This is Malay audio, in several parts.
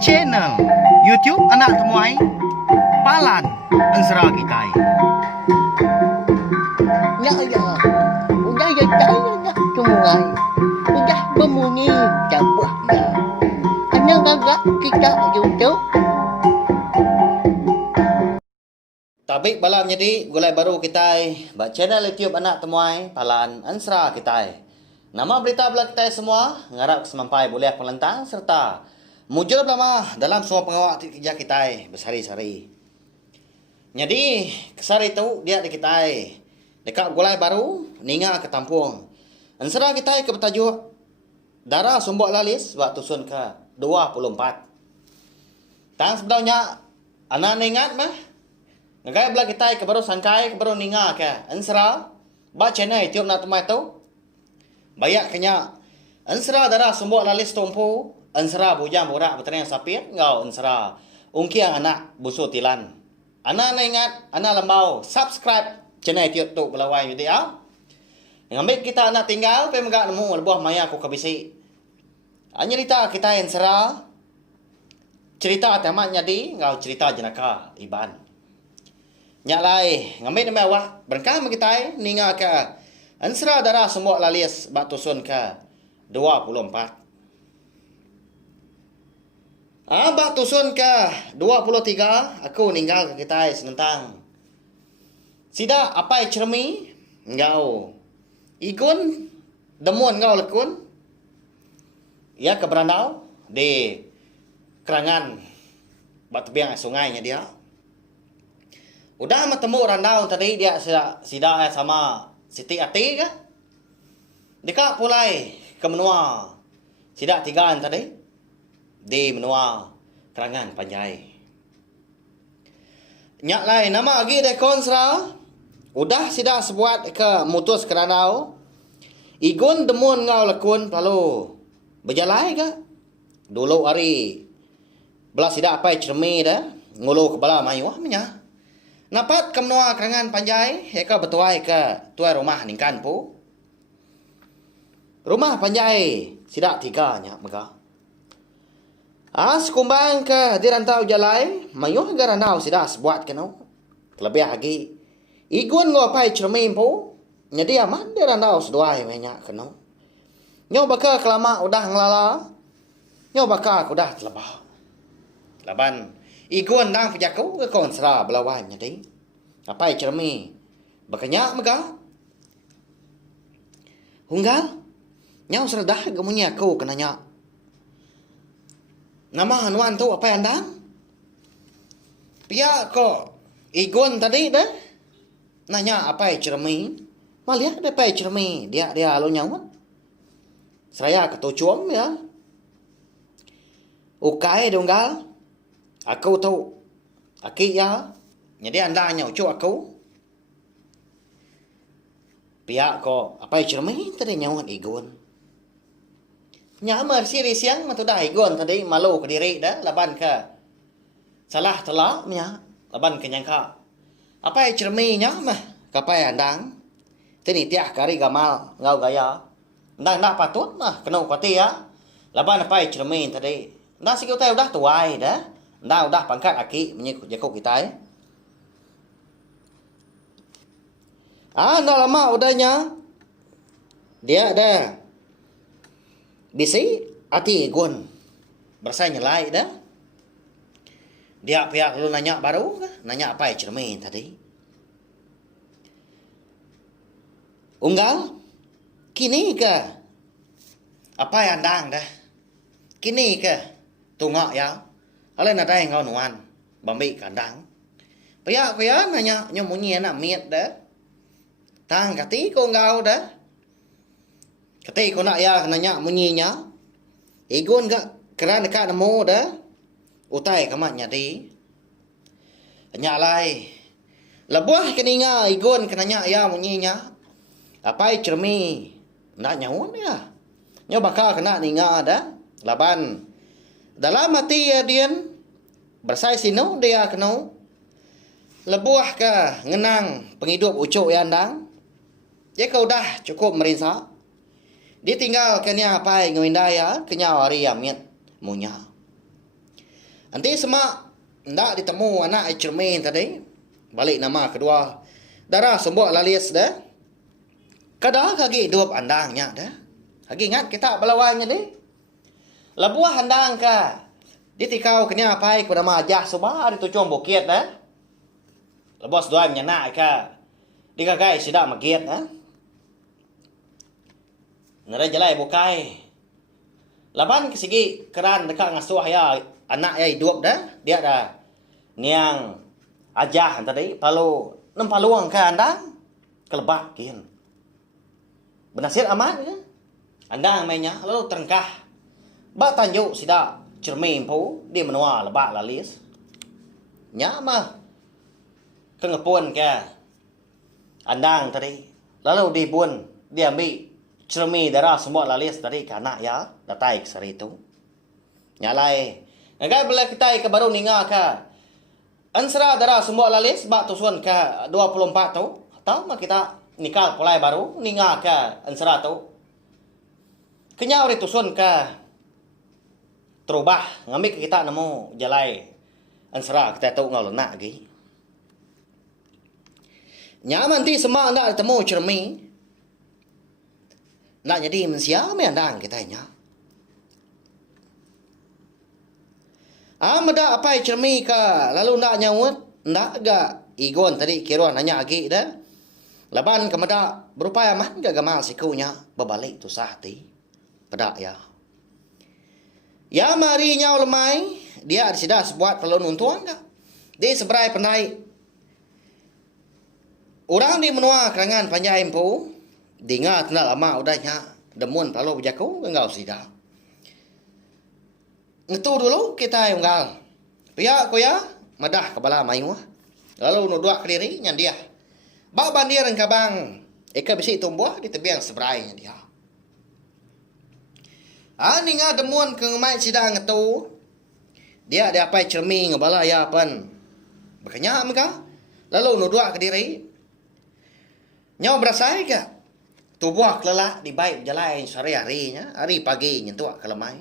Channel YouTube Anak Temuai Palan Ensera Kitai. Ya ya, udah ya saya dah temuai, udah berbunyi cabut dah. Ana gagak kita YouTube. Tabik balam jadi gulai baru kita bak channel YouTube Anak Temuai Palan Ensera Kitai. Nama berita belah kita semua ngarap semampai boleh pelentang serta mujur lama dalam semua pengawal kerja kita bersari-sari. Jadi kesari tu dia di kita dekat gulai baru ninga ke tampung. Ensera kita ke bertajuk darah sumbok lalis waktu sun ke 24. Tang sebenarnya anak ingat mah ngagai belah kita ke baru sangkai ke baru ninga ke Ensera ba channel YouTube Nak Temuai tu bayak kenya Ensera darah sumbok lalis tumpu Ensera bujang borak bertanya sapir ngau Ensera ungkiang anak busu tilan. Anak ingat anak lembau subscribe channel YouTube tu belawai jadi ah. Ngambil kita anak tinggal pe megak nemu lebuah maya ku kabisi. Hanya cerita kita Ensera cerita tamat jadi ngau cerita jenaka iban. Nyak lai ngambil nama awak berkah kita ninga ke Ensera darah sumbok lalis batu sun ke 24. Abak tusun ke 23 aku ninggal ke kita senentang. Sida apa cermi ngau. Ikun demun ngau lekun. Ya ke berandau di kerangan batu biang sungainya dia. Udah bertemu randau tadi dia sida sama Siti Ati ke? Dekat pulai ke menua. Sida tigaan tadi. Di menua kerangan panjai. Nyak lai nama agi de konsra. Udah sida sebuat ke mutus keranau. Igun demun ngau lekun lalu berjalai ke? Dulu hari belah sida apa cermi dah ngulu ke bala mayuah menya. Napat ke menua kerangan panjai heka betuai ke tuai rumah ningkan pu. Rumah panjai sida tiga nyak mega. Kumbang ke di rantau jalai, mayuh ke rantau sidas buat kenau. Terlebih lagi, igun ngopai cermin pu, jadi aman di rantau seduai banyak kenau. Nyo baka kelama udah ngelala, nyo baka udah telebah. Laban, igun dang pejaku ke konsra belawai jadi. Apai cermin, bakanya mega. Hunggal, nyo serdah gemunya aku kenanya. Nama hanuan tu apa yang dang? Pia kok igun tadi dah nanya apa cermin? Malia ada apa cermin? Dia lo nyawa. Saya ketujuan ya. Ukai donggal. Aku tahu. Aki ya. Jadi anda nyau cu aku. Pia kok apa cermin tadi nyawa igun. Nyamar siri siang matu dah igon tadi malu ke diri dah laban ke salah telak nya laban ke nyangka apa cerminya mah kapai andang tini tiah kari gamal ngau gaya ndang nak patut mah kena pati ya laban apa cermin tadi ndak sikau teh udah tuai dah ndak udah pangkat aki menyikut jakuk kita ndak lama udahnya dia dah bisi ati gun bersai nyelai dah. Dia pihak lu nanya baru nanya apa cermin tadi. Unggal kini ke apa yang dang dah. Kini ke tungak ya. Alai na dai ngau nuan bambi kandang. Pihak nanya nyomunyi nak miet dah. Tang kati ko ngau dah. Kati ko nak ya nanya munyinya. Igun gak keran dekat nemu dah. Utai kamat nyadi. Nyak lai. Lebuah keninga igun kenanya ya munyinya. Apai cermi. Nak nyawun ya. Nyo bakal kena ninga dah. Laban. Dalam hati ya dian. Bersai sinu dia kena. Lebuah ke ngenang penghidup ucuk yang dang. Dia kau dah cukup merinsak. Ditinggal kenya pai ngwindaya kenya wari amit munya. Nanti semak ndak ditemu anak cermin tadi. Balik nama kedua. Darah sembok lalis dah. Kada kaki duap andangnya dah. Lagi ingat kita balawannya deh. Labuah handang ka. Ditikau kenya pai ku nama ajah subah itu com bukit dah. Lebos doang nyana ka. Dikagai sida magiet dah. Nara jalai bukai. Laban kesigi keran dekat ngasuh ya anak ya hidup dah. Dia dah niang ajah tadi palu nempaluang ka andang kelebak kian. Benasir aman ya. Andang mainnya lalu terengkah. Ba tanjuk sida cermin pu dia menua lebak lalis. Nya mah kengepun ka andang tadi. Lalu dibun dia ambil cermin darah semua lalis tadi ke anak ya datai ke sari itu. Nyalai. Ngagai bila kita ke baru ninga ka ansra darah semua lalis bak tusun ke 24 tu. Tahu mah kita nikah pulai baru ninga ke ansra tu. Kenyau ri tusun ke terubah ngambil kita nemu jalai ansra kita tu ngau lenak lagi. Nyaman ti semak ndak temu cermin. Nak jadi manusia andang kita nya. Meda apa cermi ka lalu nak nyawut ndak ga igon tadi kiruan nanya agi dah. Laban kemeda berupaya man ga gamal sikunya berbalik tu sahti. Pedak ya. Ya mari nyau lemai dia sida sebuat pelun untuan ka. Dia seberai penai. Orang di menua kerangan panjai empu. Dengar tenang lama udahnya demun kalau berjaku enggak sida. Ngetu dulu kita unggal. Pihak koya madah kepala mayu. Lalu nudua ke diri nyan dia. Bak bandir ang kabang eka bisi tumbuh di tebiang seberainya dia. Ninga demun ke ngemai sida ngetu. Dia ada apa cermi ngebala ya pan. Bekanya mereka. Lalu nudua ke diri. Nyaw berasai ke? Tubuh kelelak di baik jalan sehari-harinya, hari pagi nyentuh ke lemai.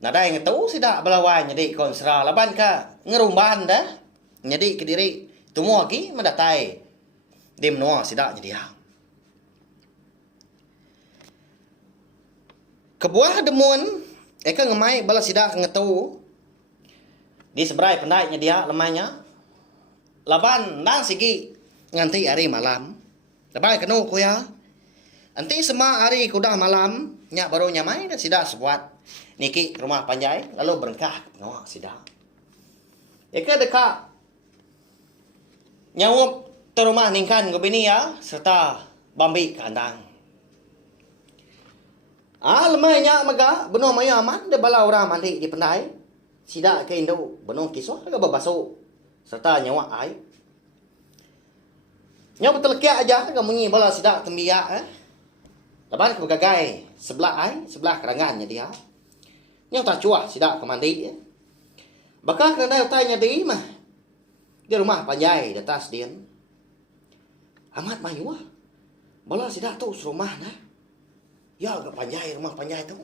Nada yang tahu sidak belawan jadi konsra laban ka ngerumban dah. Jadi ke diri tumu lagi mendatai. Dia menua sidak jadi hang. Kebuah demun eka ngemai bala sidak ngetu. Di seberai pendainya dia lemahnya. Laban nang sigi nganti hari malam. Lepas kena ku ya. Nanti semua hari kuda malam nyak baru nyamai dan sida sebuat niki rumah panjai lalu berengkah ngawak sida. Eka dekat nyawup te rumah ningkan gubini ya serta bambi kandang. Lemai nyak mega benuh mayu aman de bala orang mandi di pendai. Sida ke Indo benuh kisah ke babasuk serta nyawak ai. Nyaw betul kia aja ke munyi bala sidak tembiak Lepas ke begagai sebelah ai, sebelah kerangannya dia. Nyaw tak cuah sidak ke mandi Bakal kena tanya di mah. Di rumah panjai di atas dia. Amat mayu ah. Bala sidak tu serumah nah. Ya ke panjai rumah panjai tu.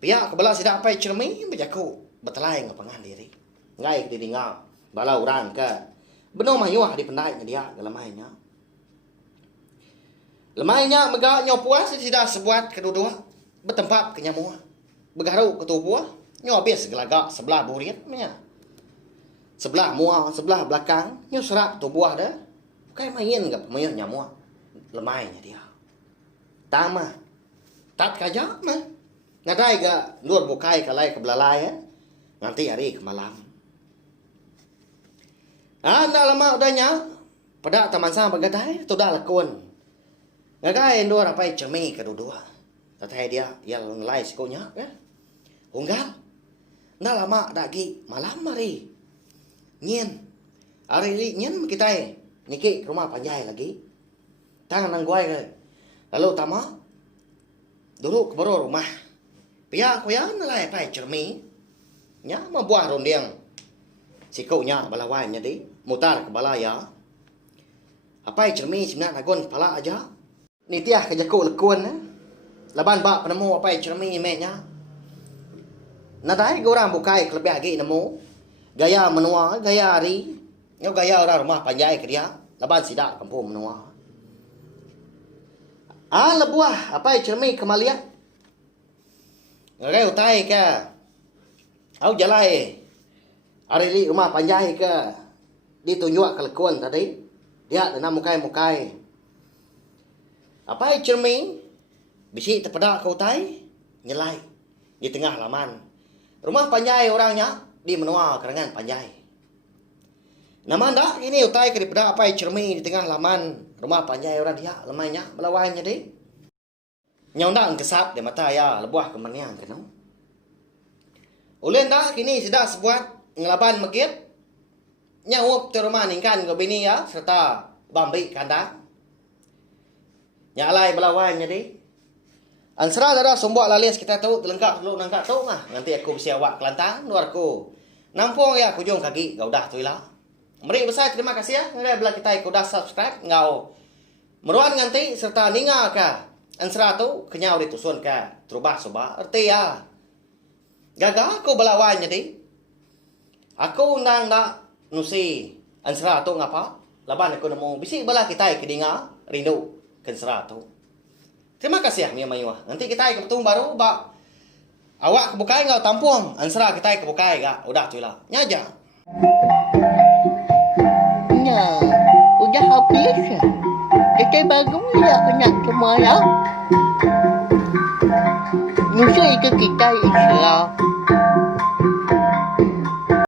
Pihak ke bala sidak pai cermi berjaku betelai ngapangan diri. Ngai ke didengar bala orang ke benar mayuah di pendainya dia ke lemahnya. Lemahnya megak nyaw puas sida sebuat kedua-dua bertempat ke nyamua. Begaru ke tubuh nyaw habis gelagak sebelah buritnya. Sebelah mua, sebelah belakang nyaw serak tubuh dah. Bukan main ke pemain nyamua. Lemahnya dia. Tama. Tat kajak mah. Ngadai ke nur bukai kalai ke belalai nanti hari ke malam. Ndak lama udahnya pada taman sang bagadai tu dah lakon. Ngagai ndor apa cermi kedua-dua. Tatai dia yang ngelai sikonya kan. Unggal. Ndak lama lagi malam mari. Nyen. Hari ini nyen kita niki rumah panjai lagi. Tangan nang guai ke. Lalu tama dulu ke baru rumah. Pihak kuya ngelai apa cermi. Nya membuah rondiang. Sikunya balawan jadi mutar ke balaya. Apa cermi sebenarnya nagon pala aja. Ni tiah kerja kok lekun laban bak penemu apa cermin meknya. Nadai orang bukai kelebih lagi nemu. Gaya menua, gaya hari. Yo gaya orang rumah panjai ke dia. Laban sidak kampung menua. Lebuah apa cermin kemalia. Ngagai utai ke. Au jalai. Hari li rumah panjai ke. Ditunjuk ke lekun tadi. Dia ada mukai-mukai. Apa cermin? Bisi terpedak ke utai. Nyelai. Di tengah laman. Rumah panjai orangnya di menua kerangan panjai. Nama anda ini utai ke daripada apa cermin di tengah laman rumah panjai orang dia lemahnya melawannya deh. Nyondang kesap di mata ya lebuah kemanian kena. Ulen dah kini sudah sebuat ngelaban megit. Nyawup tu rumah ningkan ke bini ya serta bambi kandang. Nyalai melawannya deh. Ansara darah sombok lalias kita tahu terlengkap dulu nangkap tahu mah. Nanti aku bisa awak Kelantan luar ku. Nampung ya aku jong kaki kau dah tu lah. Meri besar terima kasih ya. Ngai belah kita kau dah subscribe ngau. Meruan nganti serta ninga ka. Ansara tu kenyau ditusun ka. Terubah soba erti ya. Gaga aku belawan jadi. Aku undang dak nusi. Ansara tu ngapa? Laban aku nemu bisik belah kita kedinga rindu kensara tu. Terima kasih ya Mia Mayuah. Nanti kita ketemu baru bak awak kebukai ngau tampung. Ansara kita kebukai gak. Udah tu lah. Nyaja. Nah, udah habis ya. Kita baru ya nak semua ya. Musuh itu kita Islam.